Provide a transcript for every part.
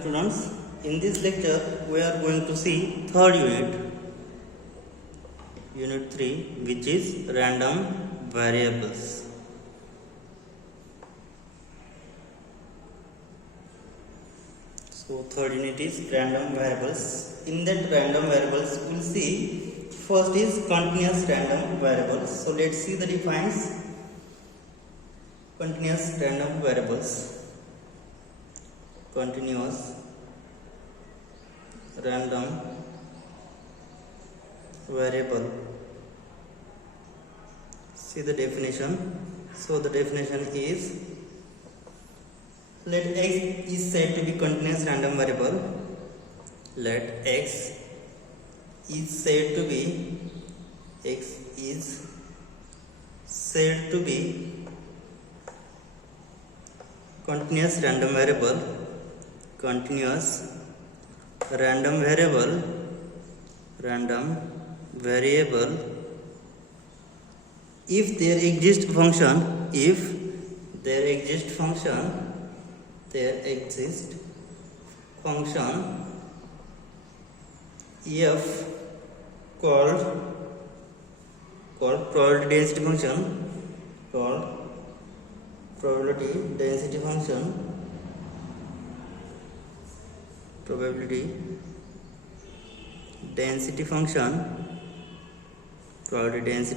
Students, in this lecture we are going to see third unit 3, which is random variables. So third unit is random variables. In that random variables we will see first is continuous random variables. So let's see the defines continuous random variables. Continuous random variable. See the definition. So the definition is, let x is said to be continuous random variable. Let x is said to be continuous random variable. Continuous random variable if there exists function f called probability density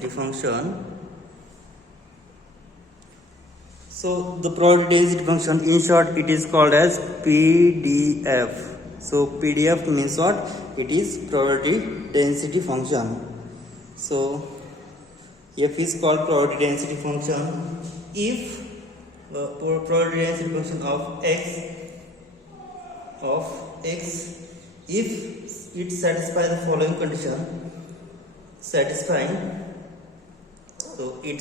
function. So the probability density function, in short, it is called as PDF. So PDF means what? It is probability density function. So f is called probability density function if probability density function of x if it satisfies the following condition. It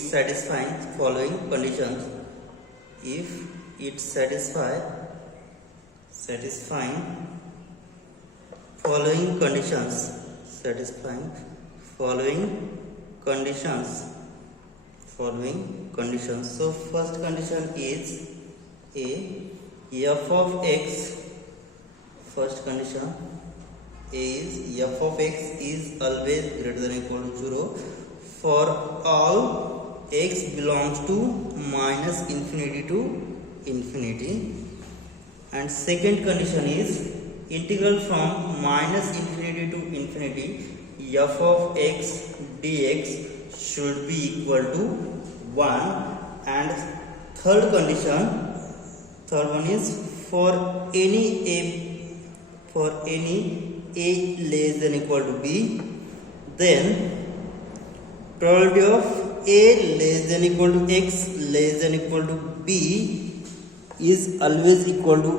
satisfies following conditions. If it satisfies following conditions. So first condition is f of x. First condition is f of x is always greater than or equal to 0 for all x belongs to minus infinity to infinity. And second condition is integral from minus infinity to infinity f of x dx should be equal to 1. And third one is for any a less than equal to b, then probability of a less than equal to x less than equal to b is always equal to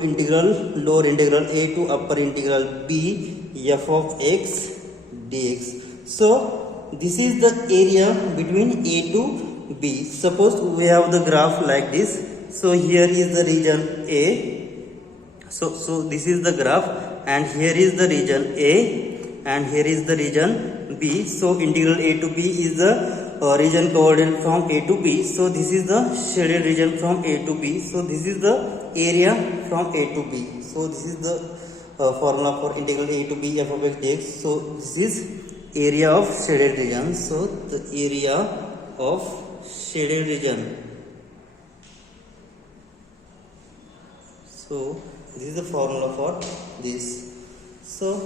lower integral a to upper integral b f of x dx. So this is the area between a to b. Suppose we have the graph like this. So here is the region a. So this is the graph, and here is the region A and here is the region B. So integral A to B is the region covered from A to B. So this is the shaded region from A to B. So this is the area from A to B. So this is the formula for integral A to B f of x dx. So this is area of shaded region. So the area of shaded region. So this is the formula for this. So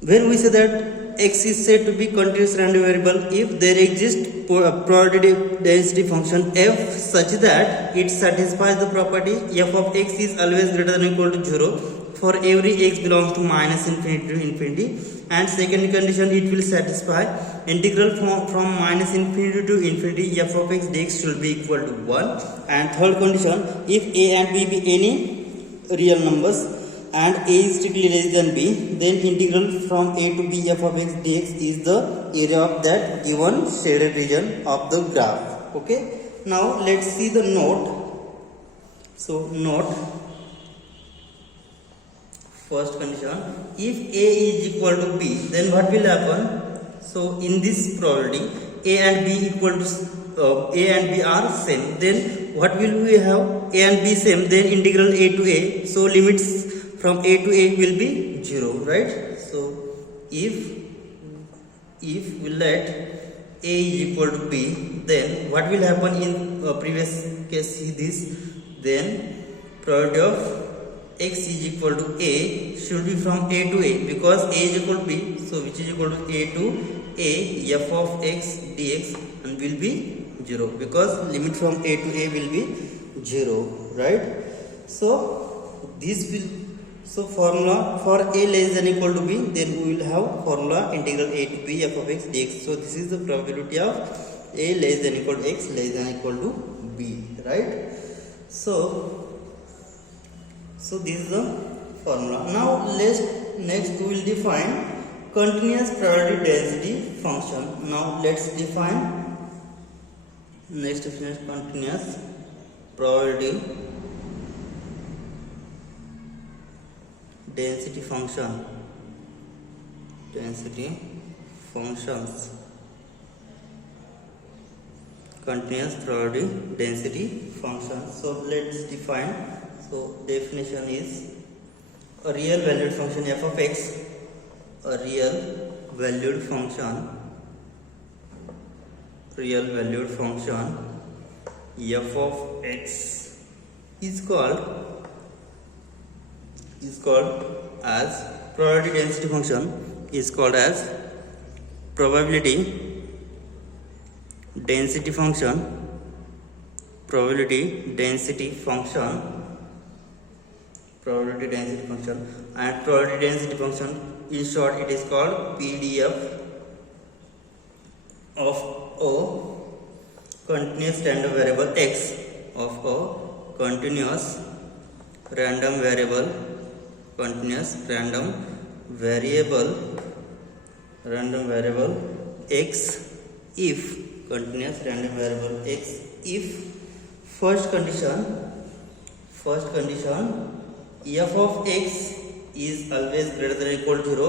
when we say that x is said to be continuous random variable if there exists probability density function f such that it satisfies the property f of x is always greater than or equal to 0 for every x belongs to minus infinity to infinity. And second condition, it will satisfy integral from minus infinity to infinity f of x dx should be equal to 1. And third condition, if a and b be any real numbers and a is strictly less than b, then integral from a to b f of x dx is the area of that given shaded region of the graph. Okay, now let's see the note. So note, first condition, if a is equal to b, then what will happen? So in this probability a and b equal to A and B are same, then what will we have? A and b same, then integral a to a, so limits from a to a will be 0, right? So if we let a is equal to b, then what will happen in previous case? See this, then probability of x is equal to a should be from a to a, because a is equal to b, so which is equal to a to a, f of x dx, and will be 0, because limit from a to a will be 0, right? So this will, so formula for a less than equal to b, then we will have formula integral a to b f of x dx. So this is the probability of a less than equal to x less than equal to b, right? So this is the formula. Now next we will define continuous probability density function. Now let's define next definition, continuous probability density function, density functions, continuous probability density function. So let's define. So definition is a real valued function f of x, a real valued function f of x is called as probability density function, is called as probability density function, probability density function, and probability density function, in short it is called PDF of a continuous random variable x, of a continuous random variable x, if continuous random variable x, if first condition f of x is always greater than or equal to 0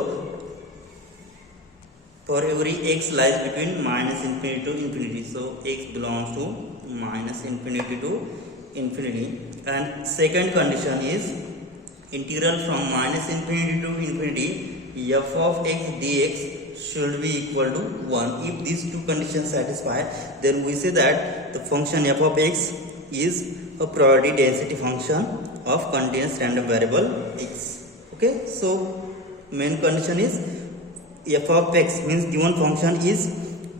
for every x lies between minus infinity to infinity. So x belongs to minus infinity to infinity. And second condition is integral from minus infinity to infinity f of x dx should be equal to 1. If these two conditions satisfy, then we say that the function f of x is a probability density function of continuous random variable x. Okay, so main condition is f of x means given function is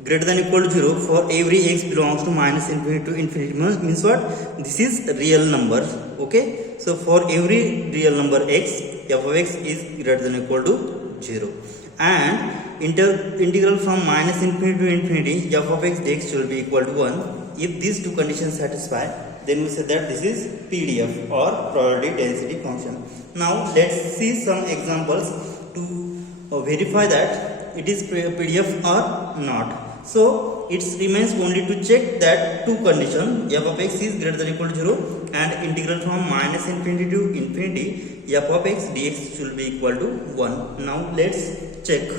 greater than or equal to 0 for every x belongs to minus infinity to infinity. Means what? This is real number. Okay, so for every real number x, f of x is greater than or equal to 0, and integral from minus infinity to infinity f of x dx should be equal to 1. If these two conditions satisfy, then we say that this is PDF or probability density function. Now let's see some examples to verify that it is PDF or not. So it remains only to check that two conditions, f of x is greater than or equal to 0 and integral from minus infinity to infinity f of x dx should be equal to 1. Now let's check.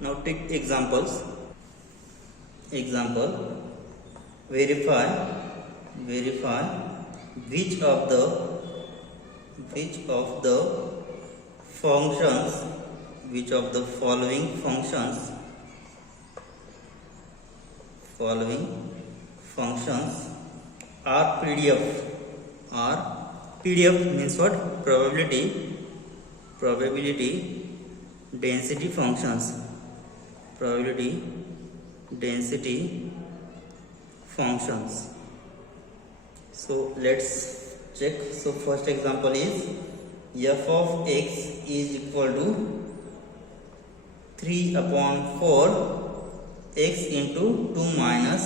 Now take examples. Example, verify which of the following functions are PDF. PDF means what? Probability density functions. So let's check. So first example is f of x is equal to 3 upon 4 x into 2 minus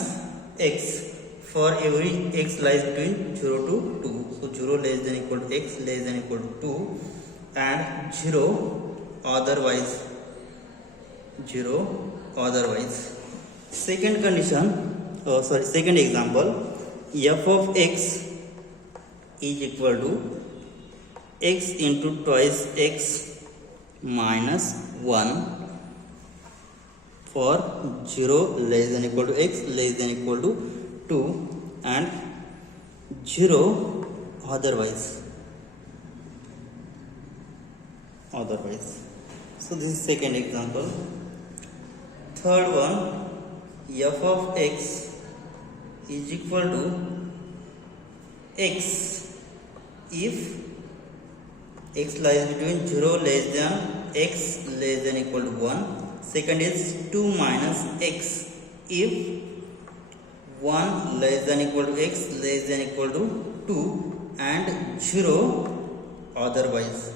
x for every x lies between 0 to 2. So 0 less than equal to x less than equal to 2 and 0 otherwise. Second example, f of x is equal to x into twice x minus 1 for 0 less than equal to x less than equal to 2 and 0 otherwise. So this is second example. Third one, f of x is equal to x if x lies between 0 less than x less than equal to 1. Second is 2 minus x if 1 less than equal to x less than equal to 2 and 0 otherwise.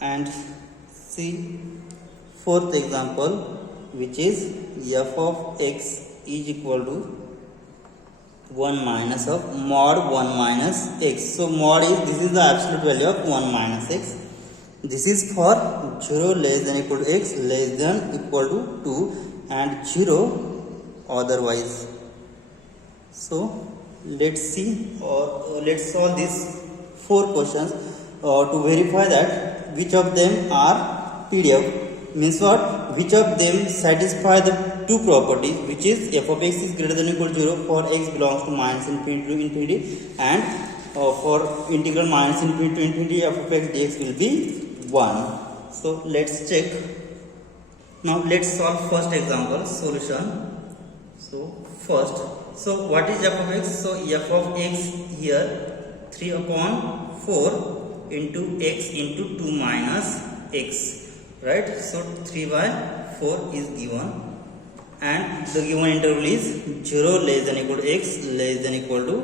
And see fourth example, which is f of x is equal to 1 minus of mod 1 minus x. So mod is, this is the absolute value of 1 minus x. This is for 0 less than equal to x less than equal to 2 and 0 otherwise. So let's see, or let's solve these four questions to verify that which of them are PDF. Means what? Which of them satisfy the two properties, which is f of x is greater than or equal to 0 for x belongs to minus infinity to infinity, and for integral minus infinity to infinity f of x dx will be 1. So let's check. Now let's solve first example solution. So first, so what is f of x? So f of x here 3 upon 4 into x into 2 minus x, right? So 3 by 4 is given, and the given interval is 0 less than equal to x less than equal to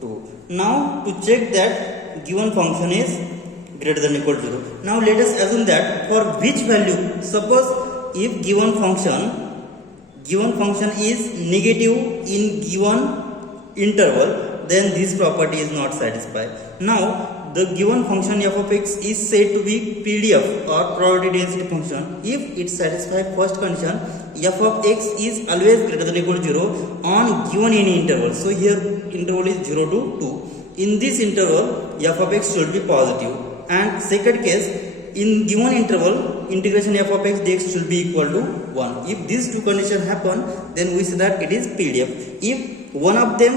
2. Now to check that given function is greater than equal to 0. Now let us assume that for which value, suppose if given function is negative in given interval, then this property is not satisfied. Now the given function f of x is said to be PDF or probability density function if it satisfies first condition, f of x is always greater than equal to 0 on given any interval. So here interval is 0 to 2. In this interval f of x should be positive. And second case, in given interval integration f of x dx should be equal to 1. If these two conditions happen, then we say that it is PDF. If one of them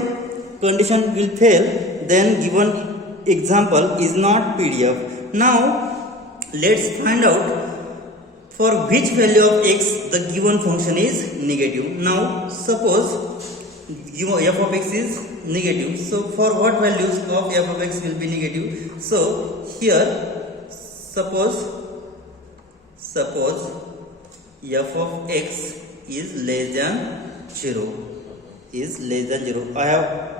condition will fail, then given example is not PDF. Now let's find out for which value of x the given function is negative. Now suppose f of x is negative, so for what values of f of x will be negative? So here suppose f of x is less than 0. I have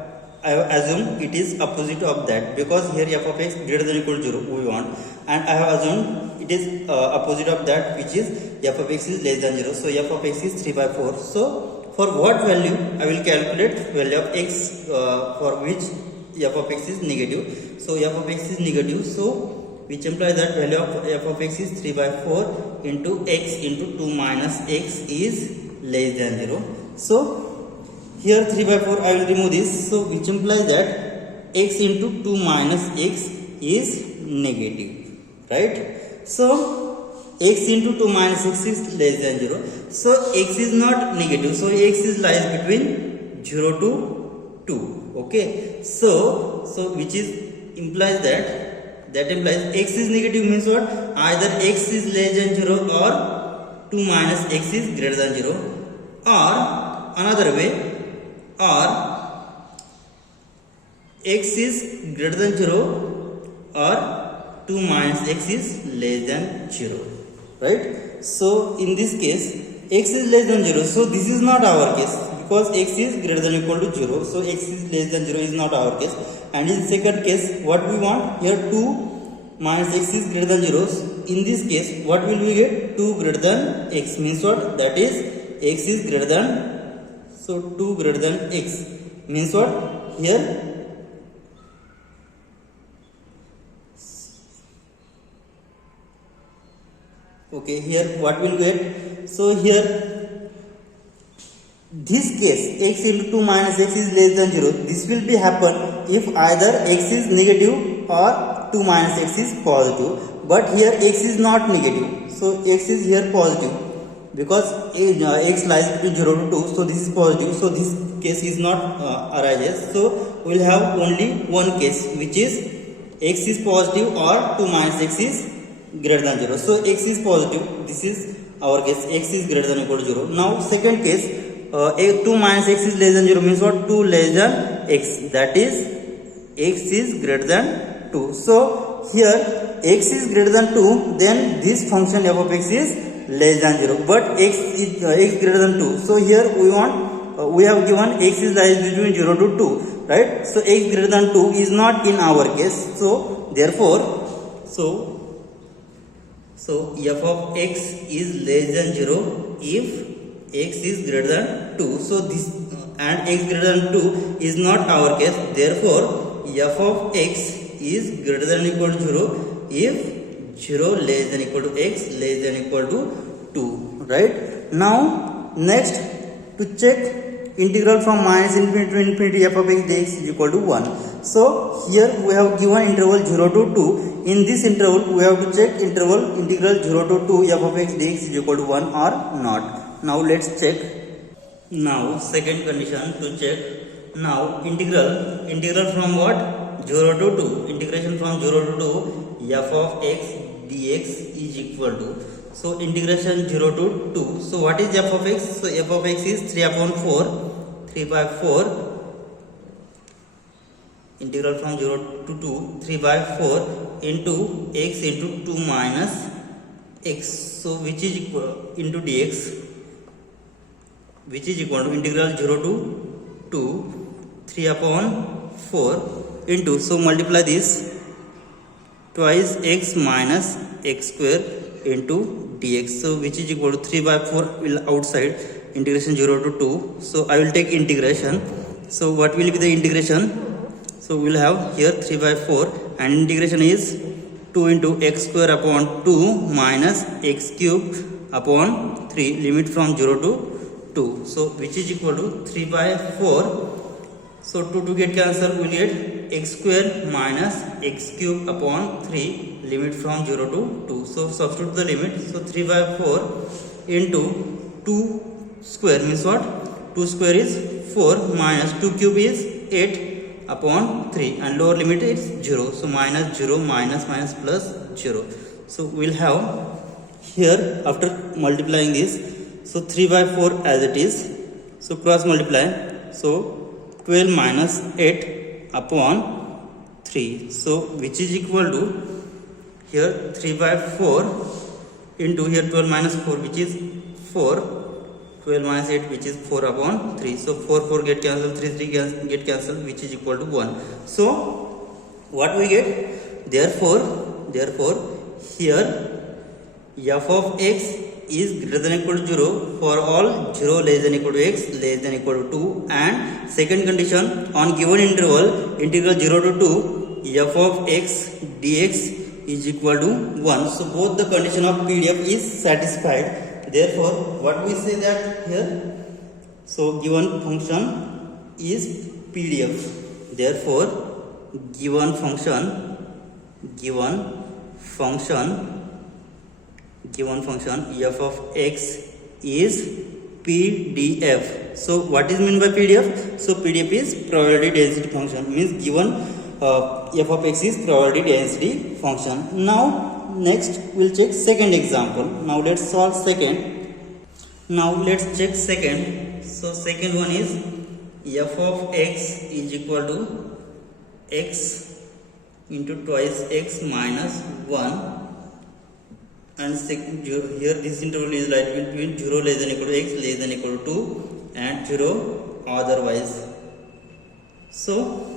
assumed it is opposite of that, because here f of x greater than equal to 0 we want, and I have assumed it is opposite of that, which is f of x is less than 0. So f of x is 3 by 4. So for what value I will calculate value of x for which f of x is negative. So f of x is negative, so which implies that value of f of x is 3 by 4 into x into 2 minus x is less than 0. So here 3 by 4 I will remove this, so which implies that x into 2 minus x is negative, right? So x into 2 minus x is less than 0. So x is not negative, so x is lies between 0 to 2. Okay, so which is implies that implies x is negative means what? Either x is less than 0 or 2 minus x is greater than 0, or another way, or x is greater than 0 or 2 minus x is less than 0, right? So in this case x is less than 0, so this is not our case, because x is greater than equal to 0, so x is less than 0 is not our case. And in second case, what we want here, 2 minus x is greater than 0. In this case, what will we get? 2 greater than x means what? That is x is greater than, so 2 greater than x means what? Here okay, here what will get? So here this case x into 2 minus x is less than 0, this will be happen if either x is negative or 2 minus x is positive. But here x is not negative, so x is here positive, because x lies between 0 to 2, so this is positive. So this case is not arises. So we will have only one case, which is x is positive or 2 minus x is greater than 0. So x is positive, this is our case, x is greater than or equal to 0. Now second case, 2 minus x is less than 0 means what? 2 less than x, that is x is greater than 2. So here x is greater than 2, then this function f of x is less than 0, but x is x greater than 2. So here we have given x is lies between 0 to 2, right? So x greater than 2 is not in our case. So therefore, so f of x is less than 0 if x is greater than 2. So this and x greater than 2 is not our case. Therefore f of x is greater than or equal to 0 if 0 less than or equal to x less than or equal to 2, right? Now next, to check integral from minus infinity to infinity f of x dx is equal to 1. So here we have given interval 0 to 2. In this interval we have to check integral 0 to 2 f of x dx is equal to 1 or not. Now let's check. Now second condition to check. Now integral from what? 0 to 2. Integration from 0 to 2 f of x dx is equal to, so integration 0 to 2. So what is f of x? So f of x is 3 upon 4, 3 by 4, integral from 0 to 2, 3 by 4 into x into 2 minus x. So which is equal into dx, which is equal to integral 0 to 2, 3 upon 4 into, so multiply this, twice x minus x square into dx. So which is equal to 3 by 4 will outside, integration 0 to 2. So I will take integration. So what will be the integration? So we will have here 3 by 4 and integration is 2 into x square upon 2 minus x cube upon 3, limit from 0 to 2. So which is equal to 3 by 4. So 2 get cancelled, we will get x square minus x cube upon 3, limit from 0 to 2. So substitute the limit. So 3 by 4 into 2 square means what? 2 square is 4 minus 2 cube is 8 upon 3 and lower limit is 0. So minus 0 minus minus plus 0. So we will have here after multiplying this, so 3 by 4 as it is. So cross multiply. So 12 minus 8 upon 3. So which is equal to here 3 by 4 into here 12 minus 4 which is 4, 12 minus 8 which is 4 upon 3. So 4 get cancelled, 3 get cancelled, which is equal to 1. So what we get? Therefore here f of x is greater than or equal to 0 for all 0 less than or equal to x less than or equal to 2, and second condition, on given interval integral 0 to 2 f of x dx is equal to 1. So both the condition of PDF is satisfied. Therefore what we say that here, so given function is PDF. Therefore given function f of x is PDF. So what is meant by PDF? So PDF is probability density function, means given f of x is probability density function. Now next we'll check second example. Now let's solve second. Now let's check second. So second one is f of x is equal to x into twice x minus 1, and here this interval is like between 0 less than equal to x less than equal to 2 and 0 otherwise. So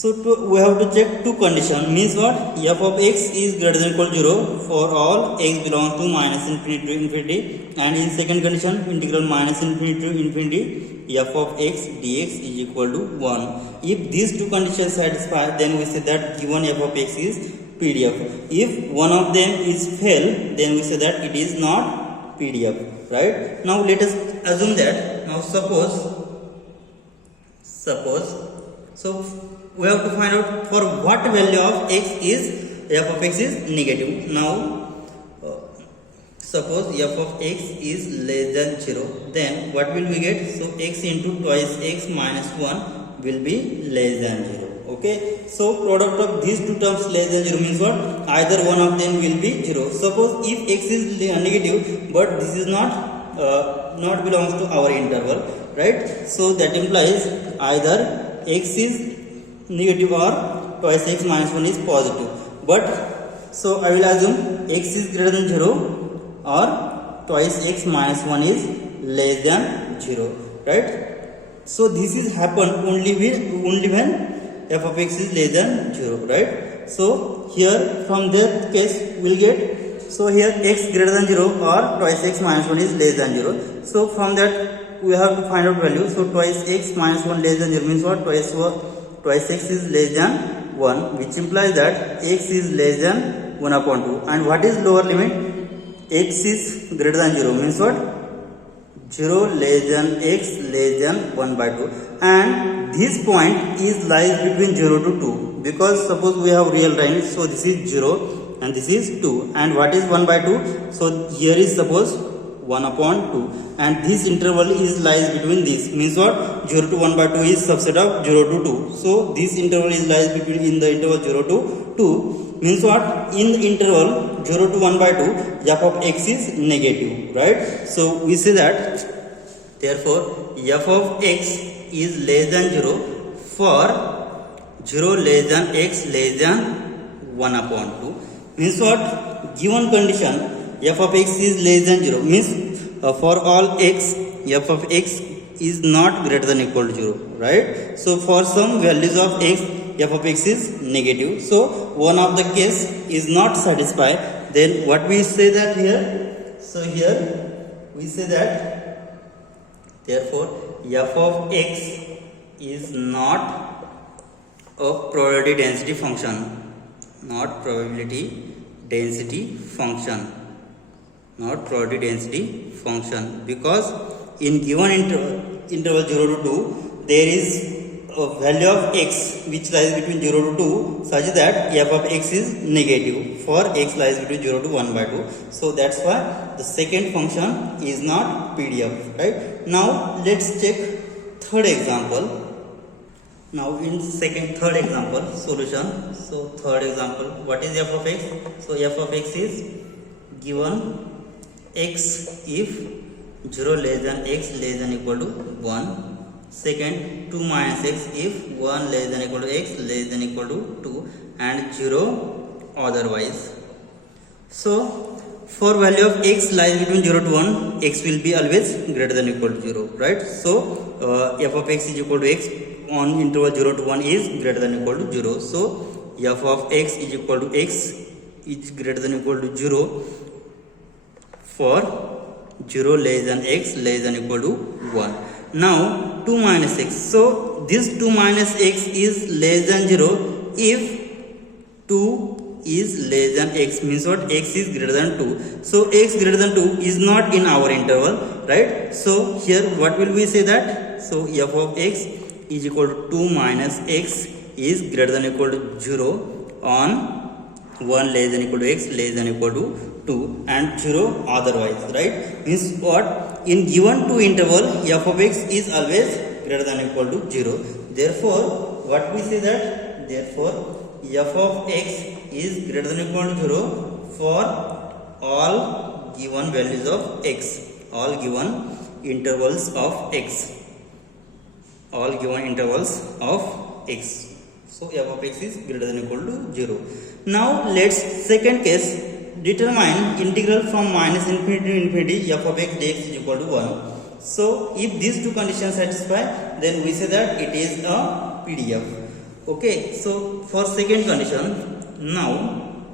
we have to check two conditions, means what? F of x is greater than equal to 0 for all x belongs to minus infinity to infinity, and in second condition integral minus infinity to infinity f of x dx is equal to 1. If these two conditions satisfy, then we say that given f of x is PDF. If one of them is fail, then we say that it is not PDF, right? Now let us assume that, now suppose so we have to find out for what value of x is f of x is negative. Now suppose f of x is less than 0, then what will we get? So x into twice x minus 1 will be less than 0. Okay, so product of these two terms less than 0 means what? Either one of them will be 0. Suppose if x is negative, but this is not belongs to our interval, right? So that implies either x is negative or twice x minus 1 is positive. But so I will assume x is greater than 0 or twice x minus 1 is less than 0, right? So this is happen only when f of x is less than 0, right? So here from that case we will get, so here x greater than 0 or twice x minus 1 is less than 0. So from that we have to find out value. So twice x minus 1 less than 0 means what? Twice x is less than 1, which implies that x is less than 1 upon 2. And what is lower limit? X is greater than 0 means what? 0 less than x less than 1 by 2. And this point is lies between 0 to 2, because suppose we have real time, so this is 0 and this is 2. And what is 1 by 2? So here is suppose 1 upon 2, and this interval is lies between this, means what? 0 to 1 by 2 is subset of 0 to 2. So this interval is lies between in the interval 0 to 2, means what? In the interval 0 to 1 by 2, f of x is negative, right? So we say that therefore f of x is less than 0 for 0 less than x less than 1 upon 2. Means what? Given condition f of x is less than 0 means for all x, f of x is not greater than equal to 0, right? So for some values of x, f of x is negative. So one of the case is not satisfied. Then what we say that here? So here we say that therefore f of x is not a probability density function, not probability density function, not probability density function, because in given interval 0 to 2 there is a value of x which lies between 0 to 2 such that f of x is negative for x lies between 0 to 1 by 2. So that's why the second function is not PDF, right? Now let's check third example. Now in third example solution. So third example, what is f of x? So f of x is given x if 0 less than x less than equal to 1. Second, 2 minus x if 1 less than equal to x less than equal to 2, and 0 otherwise. So for value of x lies between 0 to 1, x will be always greater than equal to 0, right? So f of x is equal to x on interval 0 to 1 is greater than equal to 0. So f of x is equal to x is greater than equal to 0 for 0 less than x less than equal to 1. Now 2 minus x. So this 2 minus x is less than 0 if 2 is less than x, means what? X is greater than 2. So x greater than 2 is not in our interval, right? So here what will we say that? So f of x is equal to 2 minus x is greater than equal to 0 on 1 less than equal to x less than equal to 2, and 0 otherwise, right? Means what? In given 2 interval f of x is always greater than equal to 0. Therefore what we say that? Therefore f of x is greater than equal to 0 for all given values of x, all given intervals of x, all given intervals of x. So f of x is greater than equal to 0. Now let's second case, determine integral from minus infinity to infinity f of x dx is equal to 1. So if these two conditions satisfy, then we say that it is a PDF. Okay, so for second condition, now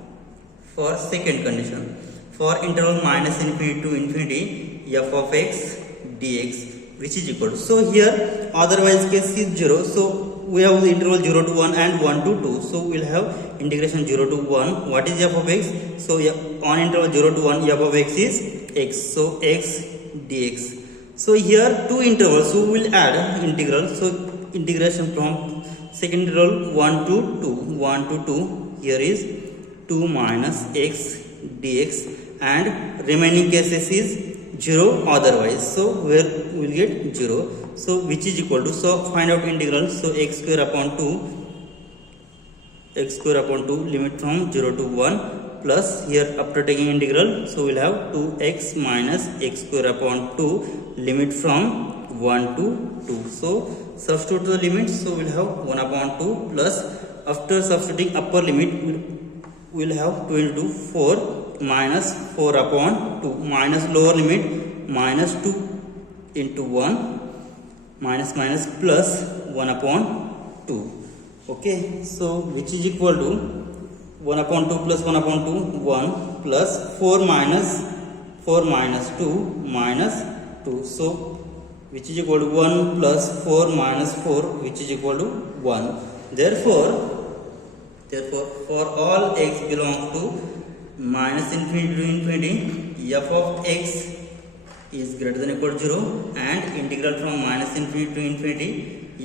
for second condition, for interval minus infinity to infinity f of x dx which is equal to, so here otherwise case is 0. So we have the interval 0 to 1 and 1 to 2. So we will have integration 0 to 1. What is f of x? So on interval 0 to 1 f of x is x. So x dx. So here two intervals, so we will add integral. So integration from second interval 1 to 2. 1 to 2. Here is 2 minus x dx, and remaining cases is 0 otherwise. So where we will get 0. So which is equal to, so find out integral. So x square upon 2 limit from 0 to 1 plus here after taking integral, so we'll have 2x minus x square upon 2 limit from 1 to 2. So substitute the limits, so we'll have 1 upon 2 plus after substituting upper limit we'll have 2 into 4 minus 4 upon 2 minus lower limit minus 2 into 1 minus minus plus 1 upon 2. Okay, so which is equal to 1 upon 2 plus 1 upon 2 1 plus 4 minus 2 minus 2. So which is equal to 1 plus 4 minus 4 which is equal to 1. Therefore for all x belong to minus infinity to infinity, f of x is greater than or equal to 0 and integral from minus infinity to infinity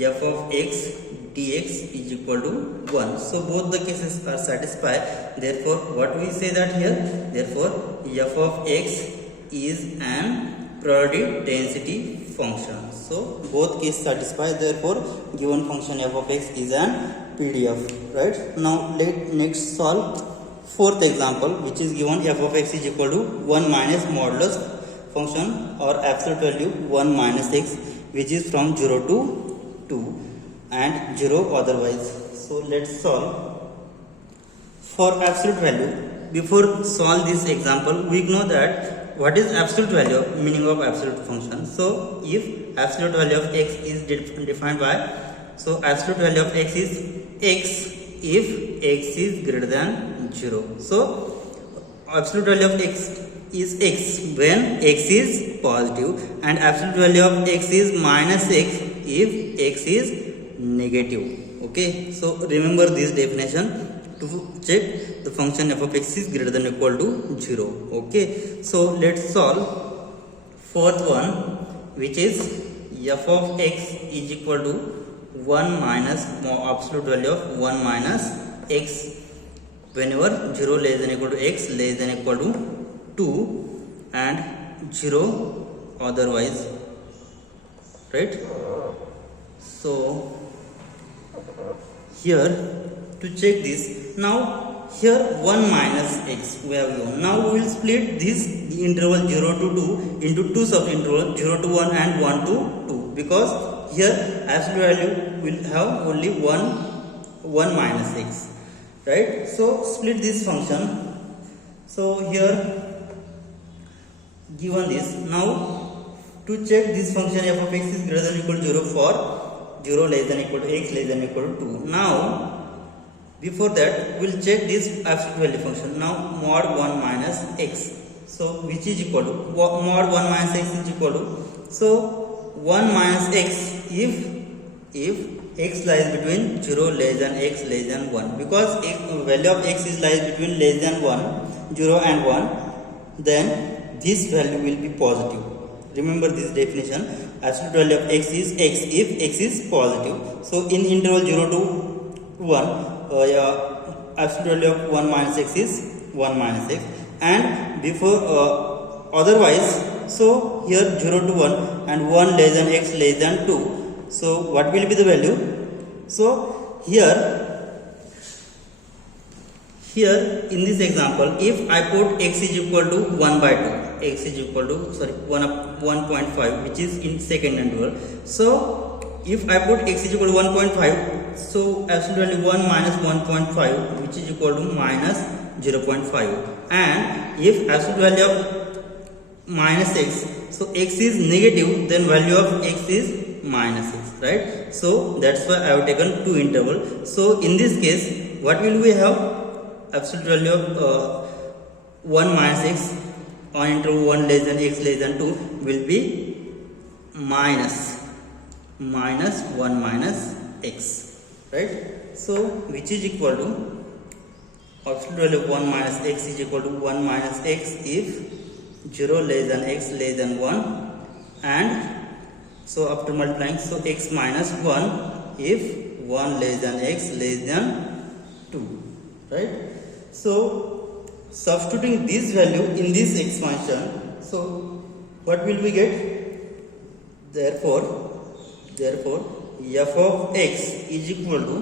f of x dx is equal to 1. So both the cases are satisfied. Therefore what we say that here, therefore f of x is an priority density function. So both cases satisfied. Therefore given function f of x is an PDF, right? Now let next solve fourth example, which is given f of x is equal to 1 minus modulus function or absolute value 1 minus x, which is from 0 to 2 and 0 otherwise. So let's solve for absolute value. Before solve this example, we know that what is absolute value, meaning of absolute function. So if absolute value of x is defined by, so absolute value of x is x if x is greater than 0. So absolute value of x is x when x is positive and absolute value of x is minus x if x is negative. Okay, so remember this definition to check the function f of x is greater than or equal to 0. Okay, so let's solve fourth one, which is f of x is equal to 1 minus absolute value of 1 minus x whenever 0 less than or equal to x less than or equal to 2 and 0 otherwise, right? So here to check this, now here 1 minus x we have given. Now we will split this interval 0 to 2 into two subintervals 0 to 1 and 1 to 2, because here absolute value will have only 1 minus x, right? So split this function. So here given this, now to check this function f of x is greater than or equal to 0 for 0 less than or equal to x less than or equal to 2. Now before that we'll check this absolute value function. Now mod 1 minus x, so which is equal to mod 1 minus x is equal to, so 1 minus x if x lies between 0 less than x less than 1, because if value of x is lies between less than 1 0 and 1, then this value will be positive. Remember this definition, absolute value of x is x if x is positive. So in interval 0 to 1 absolute value of 1 minus x is 1 minus x, and before otherwise, so here 0 to 1 and 1 less than x less than 2, so what will be the value? So here in this example, if I put x is equal to 1 by 2, x is equal to 1.5, which is in second interval. So if I put x is equal to 1.5, so absolute value 1 minus 1.5, which is equal to minus 0.5, and if absolute value of minus x, so x is negative, then value of x is minus x, right? So that's why I have taken two interval. So in this case, what will we have? Absolute value of 1 minus x on interval 1 less than x less than 2 will be minus 1 minus x, right? So which is equal to absolute value of 1 minus x is equal to 1 minus x if 0 less than x less than 1, and so after multiplying, so x minus 1 if 1 less than x less than 2, right? So substituting this value in this expansion, so what will we get? Therefore f of x is equal to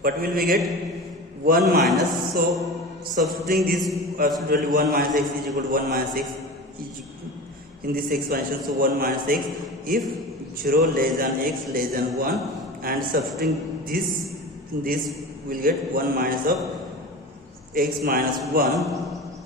what will we get? 1 minus, so substituting this absolute value 1 minus x is equal to 1 minus x in this expansion, so 1 minus x if 0 less than x less than 1, and substituting this in this will get 1 minus of x minus 1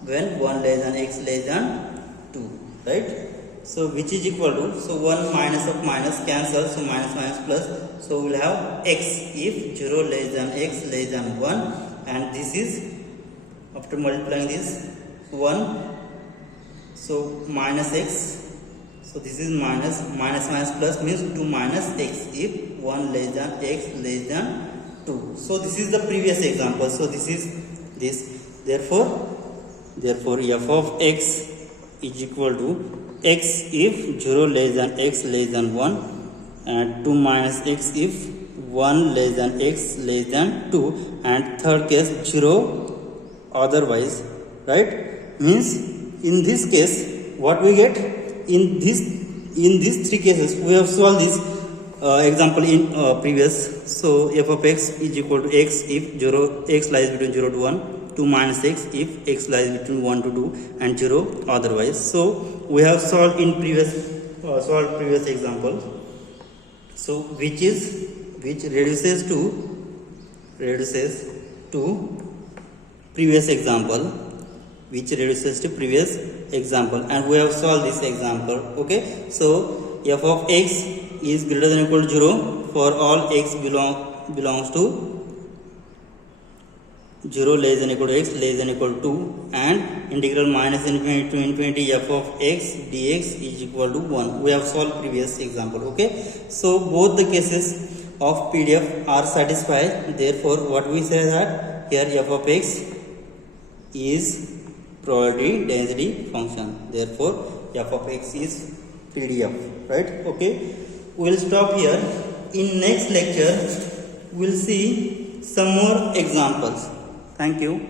when 1 less than x less than 2, right? So which is equal to, so 1 minus of minus cancel, so minus minus plus, so we'll have x if 0 less than x less than 1, and this is after multiplying this 1, so minus x, so this is minus minus plus means 2 minus x if 1 less than x less than 2. So this is the previous example, so this is this, therefore f of x is equal to x if 0 less than x less than 1, and 2 minus x if 1 less than x less than 2, and third case 0 otherwise, right? Means in this case what we get, in these three cases we have solved this example in previous. So f of x is equal to x if x lies between 0 to 1, 2 minus x if x lies between 1 to 2, and 0 otherwise. So we have solved in previous example, so which reduces to previous example, and we have solved this example. Okay, so f of x is greater than or equal to 0 for all x belongs to 0 less than or equal to x less than or equal to 2, and integral minus infinity to infinity f of x dx is equal to 1. We have solved previous example. Okay, so both the cases of PDF are satisfied. Therefore what we say that here f of x is probability density function, therefore f of x is PDF, right? Okay, we'll stop here. In next lecture we'll see some more examples. Thank you.